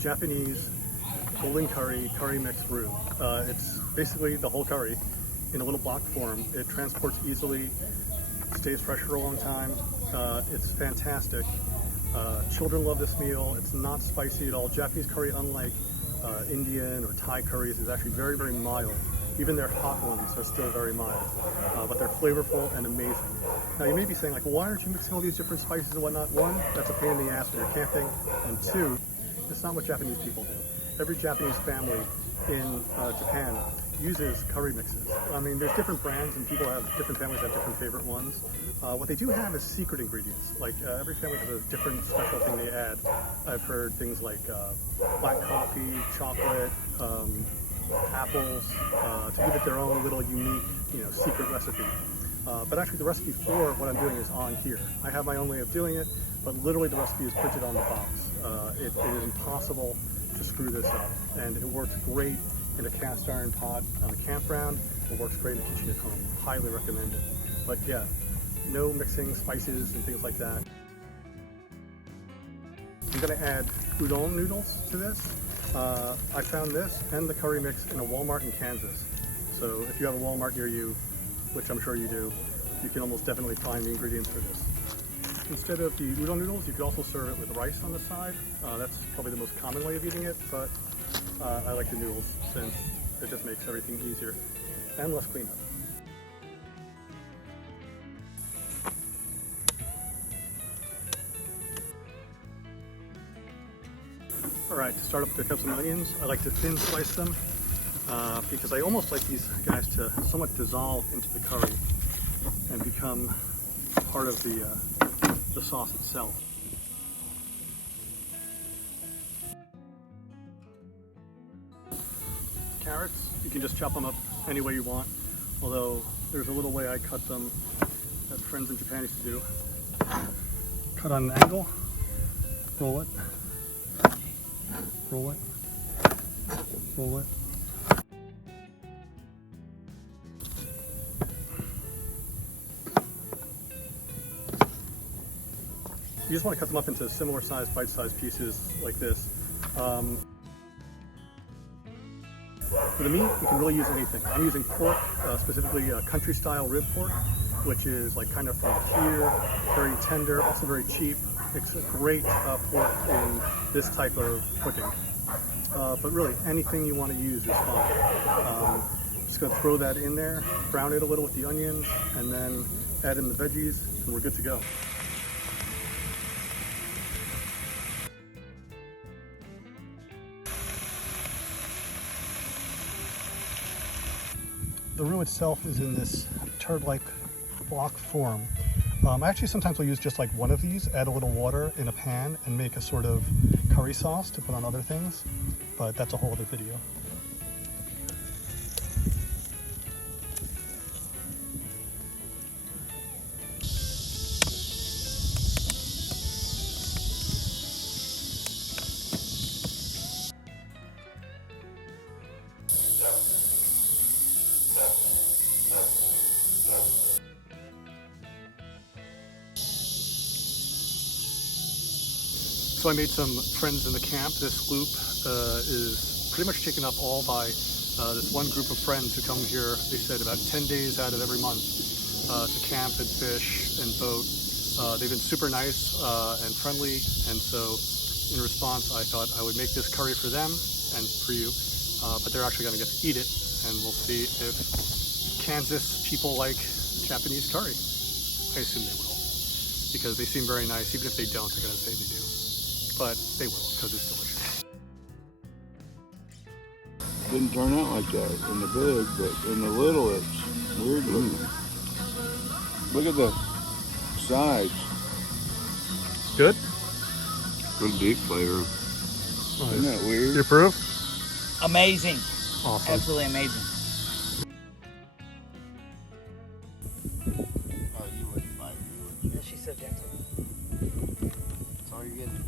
Japanese golden curry mix roux. It's basically the whole curry in a little block form. It transports easily, stays fresh for a long time. It's fantastic. Children love this meal. It's not spicy at all. Japanese curry, unlike Indian or Thai curries, is actually very, very mild. Even their hot ones are still very mild, but they're flavorful and amazing. Now you may be saying, like, well, why aren't you mixing all these different spices and whatnot? One, that's a pain in the ass when you're camping, and two, it's not what Japanese people do. Every Japanese family in Japan uses curry mixes. I mean, there's different brands and different families have different favorite ones. What they do have is secret ingredients. Like every family has a different special thing they add. I've heard things like black coffee, chocolate, apples, to give it their own little unique, secret recipe. But actually the recipe for what I'm doing is on here. I have my own way of doing it, but literally the recipe is printed on the box. It is impossible to screw this up, and it works great in a cast iron pot on a campground. It works great in the kitchen at home. Highly recommend it. But yeah, no mixing spices and things like that. I'm gonna add udon noodles to this. I found this and the curry mix in a Walmart in Kansas. So if you have a Walmart near you, which I'm sure you do, you can almost definitely find the ingredients for this. Instead of the udon noodles, you could also serve it with rice on the side. That's probably the most common way of eating it, but I like the noodles since it just makes everything easier and less cleanup. Alright, to start up, pick up some onions. I like to thin slice them because I almost like these guys to somewhat dissolve into the curry and become part of the sauce itself. Carrots, you can just chop them up any way you want, although there's a little way I cut them that friends in Japan used to do. Cut on an angle, roll it, roll it, roll it. You just want to cut them up into similar sized, bite-sized pieces like this. For the meat, you can really use anything. I'm using pork, specifically country-style rib pork, which is like kind of from here, very tender, also very cheap. It's a great pork in this type of cooking. But really, anything you want to use is fine. Just going to throw that in there, brown it a little with the onions, and then add in the veggies, and we're good to go. The roux itself is in this turd-like block form. I actually sometimes will use just like one of these, add a little water in a pan and make a sort of curry sauce to put on other things, but that's a whole other video. So I made some friends in the camp. This loop is pretty much taken up all by this one group of friends who come here, they said, about 10 days out of every month to camp and fish and boat. They've been super nice and friendly, and so in response I thought I would make this curry for them and for you, but they're actually going to get to eat it, and we'll see if Kansas people like Japanese curry. I assume they will, because they seem very nice. Even if they don't, they're going to say they do. But they will, because it's delicious. Didn't turn out like that in the big, but in the little it's weird looking. Look at the sides. Good? Good deep flavor. Nice. Isn't that weird? You approve? Amazing. Awesome. Absolutely amazing. Oh, you wouldn't bite me, would you? She's so gentle. That's all you're getting.